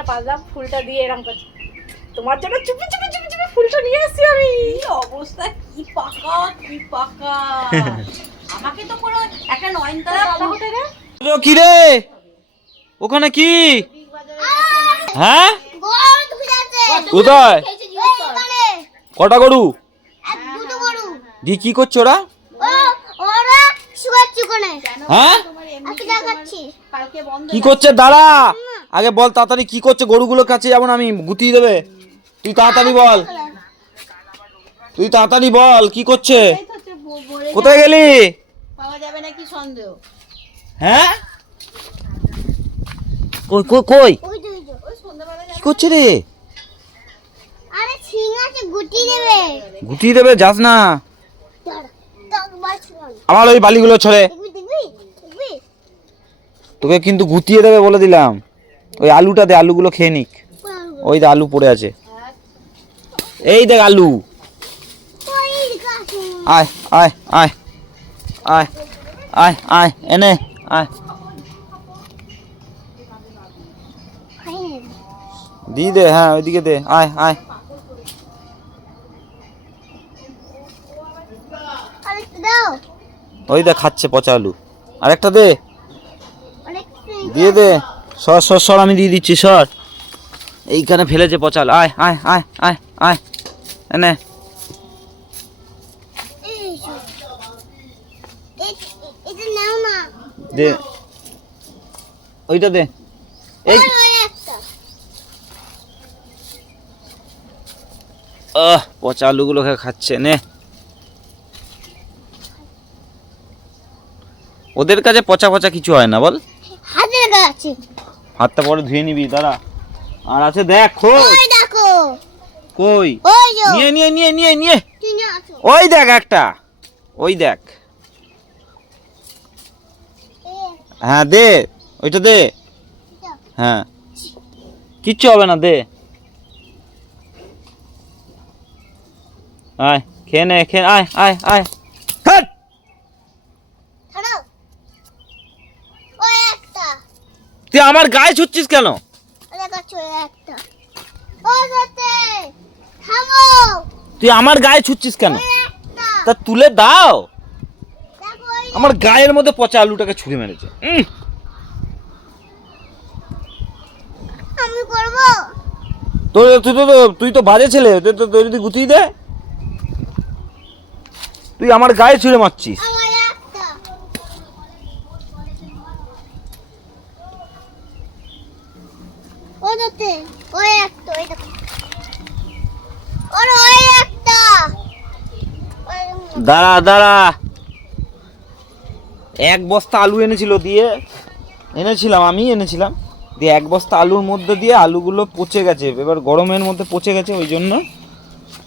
গাছটা পারলাম, ফুলটা দিয়ে এরকম করছে। তোমার জন্য চুপি চুপি চুপি চুপি ফুলটা নিয়ে আসছি আমি। অবস্থা কি পাকা কি পাকা। আমাকে তো পুরো একটা নয়নতারা দাদা হতে রে। কি রে ওখানে কি? হ্যাঁ কোথায়? কটা গরু দি কি করছো ওরা? হ্যাঁ কি করছে? দাঁড়া আগে বল তাড়াতাড়ি কি করছে। গরুগুলোর কাছে যাবো না আমি, গুতিয়ে দেবে। তুই তাড়াতাড়ি বল, তুই তাড়াতাড়ি বল কি করছে। কোথায় গেলি? পাওয়া যাবে নাকি সন্দেহ। হ্যাঁ কই কই কই কি করছে রে? আরে সিং আছে গুটি দেবে। গুটিয়ে দেবে, যাস না। আমার ওই বালিগুলো ছড়ে, তোকে কিন্তু গুতিয়ে দেবে বলে দিলাম। ওই আলুটা দে, আলুগুলো খেয়ে নিক। ওই দে আলু পড়ে আছে, এই দেখ আলু। আয় আয় আয় আয় আয় আয় এনে আয়, দিয়ে দে। হ্যাঁ ওইদিকে দে, আয় আয়। ওই দেখ খাচ্ছে পচা আলু। আরেকটা দে, দিয়ে দে। সর সর সর, আমি দিয়ে দিচ্ছি সর। এইখানে ফেলেছে পচা আলু। আয় আয় আয় আয় আয় এনে দে, ওইটা দে। এই পচা আলুগুলো খাচ্ছে নে। ওদের কাছে পচা পচা কিছু হয় না বল। হাতটা পরে ধুয়ে নিবি, দাঁড়া। আর আছে দেখ কই, নিয়ে নিয়ে নিয়ে নিয়ে নিয়ে। ওই দেখ একটা, ওই দেখ। হ্যাঁ দে, ওইটা দে। হ্যাঁ কিচ্ছু হবে না, দে। আয় খেয়ে নে, খেয়ে আয় আয় আয়। তুই আমার গায়ে ছুটছিস কেন? তুই আমার গায়ে ছুটছিস কেন? তা তুলে দাও। আমার গায়ের মধ্যে পচা আলুটাকে ছুঁড়ে মেরেছে। তুই তো বাজে ছেলে, তুই যদি গুতিয়ে দে। তুই আমার গায়ে ছুঁড়ে মারছিস। দাঁড়া দাঁড়া, এক বস্তা আলু এনেছিল, দিয়ে আমি এনেছিলাম দিয়ে এক বস্তা আলুর মধ্যে দিয়ে আলুগুলো পচে গেছে। এবার গরমের মধ্যে পচে গেছে, ওই জন্য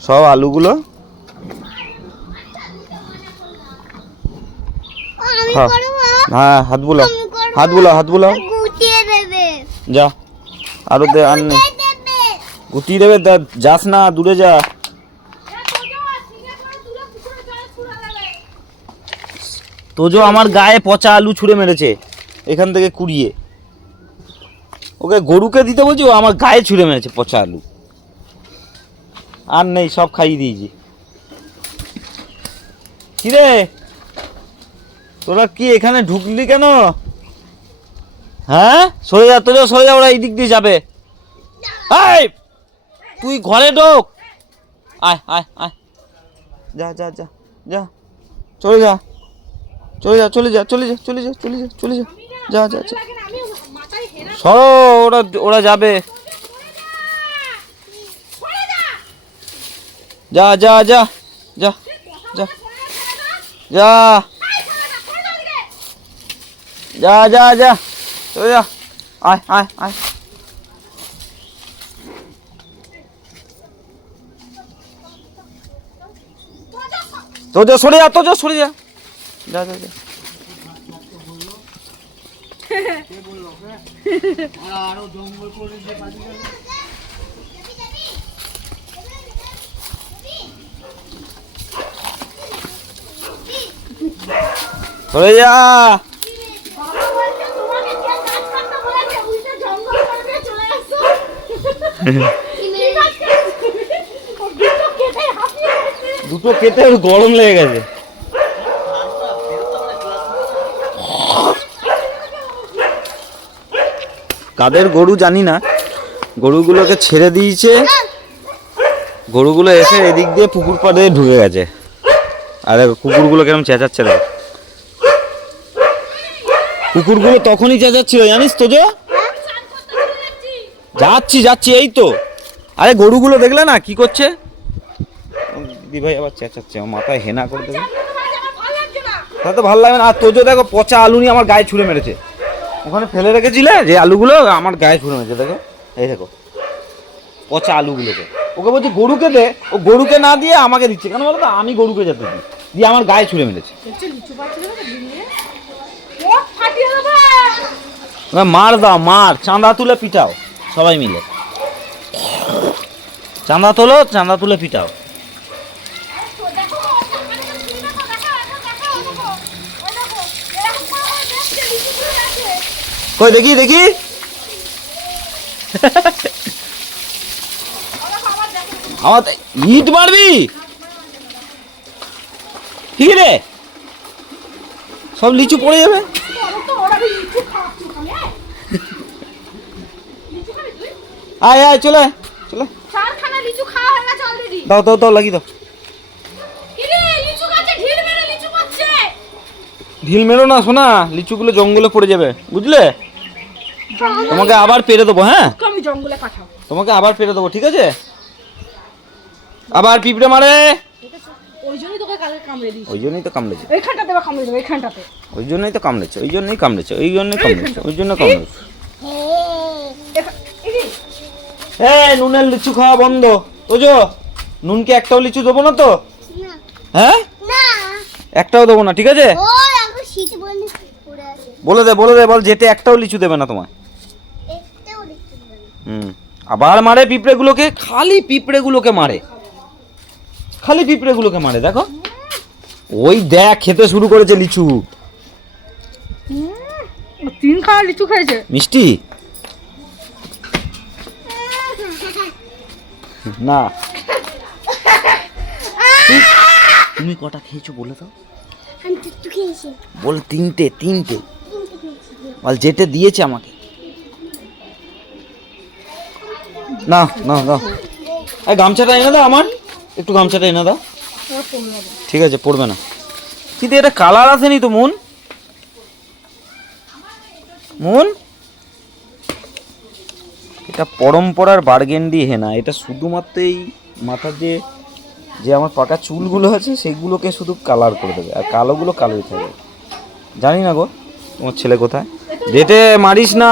সব আলুগুলো। হ্যাঁ হাত বুলাও, হাত বুলাও, হাত বুলাও। যা আরো দে, আর নেই। গুটিয়ে দেবে, যাস না, দূরে যা। তোজো আমার গায়ে পচা আলু ছুঁড়ে মেরেছে এখান থেকে কুড়িয়ে। ওকে গরুকে দিতে বলছি, ও আমার গায়ে ছুঁড়ে মেরেছে পচা আলু। আর নেই, সব খাইয়ে দিয়েছি। কিরে তোরা কি এখানে ঢুকলি কেন? হ্যাঁ সরে যা, তোজো সরে যা, ওরা এই দিক দিয়ে যাবে। এই তুই ঘরে ঢোক, আয় আয় আয়, যা যা যা যা, চলে যা চলে যা চলে যা চলে যা চলে যা চলে যা চলে যা, যা যা যা। সরো, ওরা যাবে। যা যা যা যা যা যা যা যা যা, চলে যা, আয় আয় আয়। তোজো সরে যা, তোজো সরে যা, যা যা যা। সরে যা। দুটো কেটে ওর গরম লেগে গেছে। কাদের গরু জানি না, গরুগুলোকে ছেড়ে দিয়েছে, গরুগুলো এসে এদিক দিয়ে পুকুর পাড়ে ঢুকে গেছে। আর কুকুরগুলো কেরম চেঁচাচ্ছে দেখো, কুকুরগুলো তখনই চেঁচাচ্ছিল জানিস তো যে, যাচ্ছি যাচ্ছি এই তো। আরে গরুগুলো দেখলে না কি করছে, দিভাই আবার চেঁচাচ্ছে, আমার মাথায় হেনা করে দেবে, তা তো ভালো লাগে না। আর তোজো দেখো পচা আলু নিয়ে আমার গায়ে ছুঁড়ে মেরেছে, ওখানে ফেলে রেখেছিলে যে আলুগুলো আমার গায়ে ছুঁড়ে মেরেছে, দেখো এই দেখো পচা আলুগুলোকে। ওকে বলছি গরুকে দে, ও গরুকে না দিয়ে আমাকে দিচ্ছে, কেন বলো তো, আমি গরুকে যেতে দিই, দিয়ে আমার গায়ে ছুঁড়ে মেরেছে। মার দাও মার, চাঁদা তুলে পিটাও সবাই মিলে, চাঁদা তোলো, চাঁদা তুলে পিটাও। কই দেখি দেখি, আমার ইট মারবি ঠিক রে, সব লিচু পড়ে যাবে। আয় আয় চলে চলে, দাও দাও দাও লাগিয়ে দাও। ঢিল মেরো না শোনা, লিচুগুলো জঙ্গলে পড়ে যাবে বুঝলে, তোমাকে আবার পেরে দেবো। হ্যাঁ আমি জঙ্গলে পাঠাবো, তোমাকে আবার পেরে দেবো ঠিক আছে। আবার পিঁপড়ে মারে, ওই জন্যই তোকে কালকে কামড়ে দিয়েছি, ওই জন্যই তো কামড়েছে, এইখানটাতে বা কামড়ে দেবো, এইখানটাতে, ওই জন্যই তো কামড়েছে, ওই জন্যই কামড়েছে, ওই জন্যই কামড়েছে, ওই জন্য কামড়েছে। এই নুনের লিচু খাওয়া বন্ধ, ওজো নুনকে একটাও লিচু দেবো না তো, না হ্যাঁ না একটাও দেবো না ঠিক আছে। ও এখন শীত বলে পড়ে আছে, বলে দে বল, যেতে একটাও লিচু দেবে না তোমায়। একটাও দেখতে পাবে হুম, আবার মারে পিঁপড়েগুলোকে, খালি পিঁপড়েগুলোকে মারে, খালি পিঁপড়েগুলোকে মারে। দেখো ওই দেখ খেতে শুরু করেছে লিচু, তিনখানা লিচু খেয়েছে। মিষ্টি না, তুমি কটা খেয়েছো বলে দাও, আমি তো খেয়েছি, বল তিনটে, তিনটে খেয়েছি, বল যেতে দিয়েছে আমাকে। না না দাও, এই গামছাটা এনে দাও আমার, একটু গামছাটা এনে দাও। ঠিক আছে পড়বে না, কিন্তু এটা কালার আসেনি তো মন, মন এটা পরম্পরার বার্গেন্ডি হেনা, এটা শুধুমাত্র এই মাথার যে যে আমার পাকা চুলগুলো আছে সেগুলোকে শুধু কালার করে দেবে, আর কালোগুলো কালোই থাকবে। জানি না গো তোমার ছেলে কোথায়, যেতে মারিস না,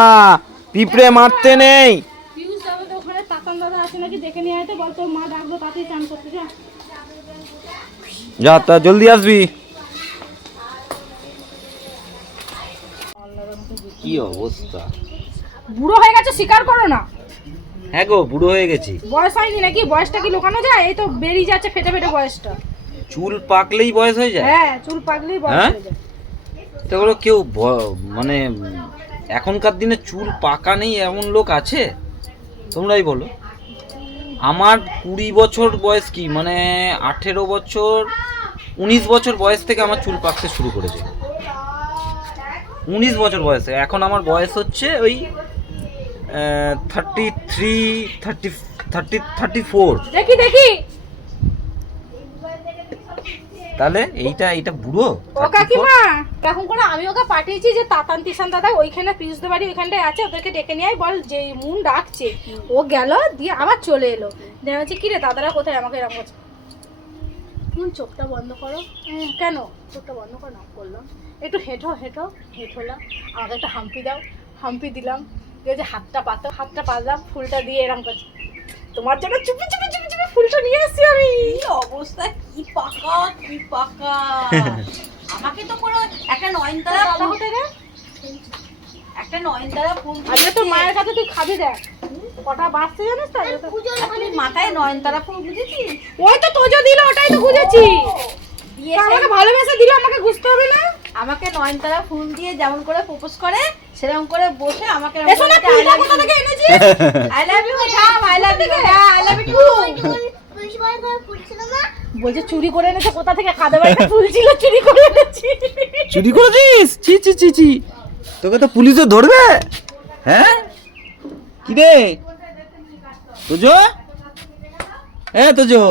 পিঁপড়ে মারতে নেই। পিউষ দাদা তো ওখানে তাতান দাদা আছে নাকি, দেখে নিয়ে আয়, বল তোর মা ডাকবো, তাতেই চান করতে যা। যা তা জলদি আসবি। কি অবস্থা, বুড়ো হয়ে গেছে স্বীকার করো না, হ্যাঁ গো বুড়ো হয়ে গেছি। বয়স হয়নি নাকি, বয়সটা কি লুকানো যায়, এই তো বেরিয়ে যাচ্ছে ফেটে ফেটে বয়সটা। চুল পাকলেই বয়স হয়ে যায়, হ্যাঁ চুল পাকলেই বয়স হ্যাঁ? হয়ে যায়। তো বলো কেউ মানে এখনকার দিনে চুল পাকা নেই এমন লোক আছে, তোমরাই বলো। আমার 20 বছর বয়স, কি মানে 18 বছর 19 বছর বয়স থেকে আমার চুল পাকতে শুরু করেছে, 19 বছর বয়সে। এখন আমার বয়স হচ্ছে ওই 34। দেখি দেখি, তাহলে এইটা বুড়ো। ও কাকিমা এখন করে আমি ওকে পাঠিয়েছি যে তাতান তিশান দাদা ওইখানে পিউষদের বাড়ি ওইখানটায় আছে, ওদেরকে ডেকে নিয়ে আয়, বল যে মুন ডাকছে। ও গেল দিয়ে আবার চলে এলো, দেখা যাচ্ছে কি রে দাদারা কোথায়, আমাকে এরকম করছে, মুন চোখটা বন্ধ করো। কেন চোখটা বন্ধ করো, না করলাম, একটু হেঁটো হেঁটোলাম, আমাকে একটা হাম্পি দাও, হাম্পি দিলাম, দিয়ে যে হাতটা পাতলাম, ফুলটা দিয়ে এরকম করছে, তোমার জন্য চুপি চুপি ফুলটা নিয়ে এসেছি আমি। কি অবস্থা, কি পাকা কি পাকা। আমাকে তো পুরো একটা নয়নতারা দাদা কোথায় রে, একটা নয়নতারা ফুল আজকে তোর মায়ের কাছে তুই খাবি, দেখ কটা বাঁচতে জানিস তো। তুই মাথায় নয়নতারা ফুল বুঝেছিস, ওই তো তোজো দিল, ওটাই তো খুঁজেছি, দিয়ে তা আমাকে ভালোবেসে দিল, আমাকে বুঝতে হবে না। আমাকে নয়নতারা ফুল দিয়ে যেমন করে প্রপোজ করে সেরকম করে বসে আমাকে এসো না, ফুলটা কোথা থেকে এনেছিস? আই লাভ ইউ ঠাম, আই লাভ থেকে I love you too. বলছে চুরি করে এনেছে কোথা থেকে খাদে বাড়িতে ফুল ছিল চুরি করে এনেছি চুরি করেছিস? ছি ছি ছি ছি, তোকে তো পুলিশে ধরবে। হ্যাঁ কি রে তোজো, তোজো,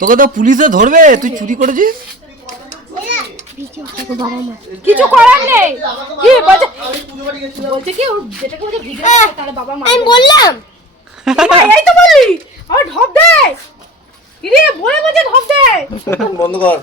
তোকে তো পুলিশে ধরবে, তুই চুরি করেছিস। কিছু করার নেই। কি বলছে? বলছে কি ওর যেটাকে বলছে ভিডিও তাহলে বাবা মা আমি বললাম এই তো বলি আমার ঢপ দেয়। কি রে বলে বলছে ঢপ দেয়। বন্ধ কর।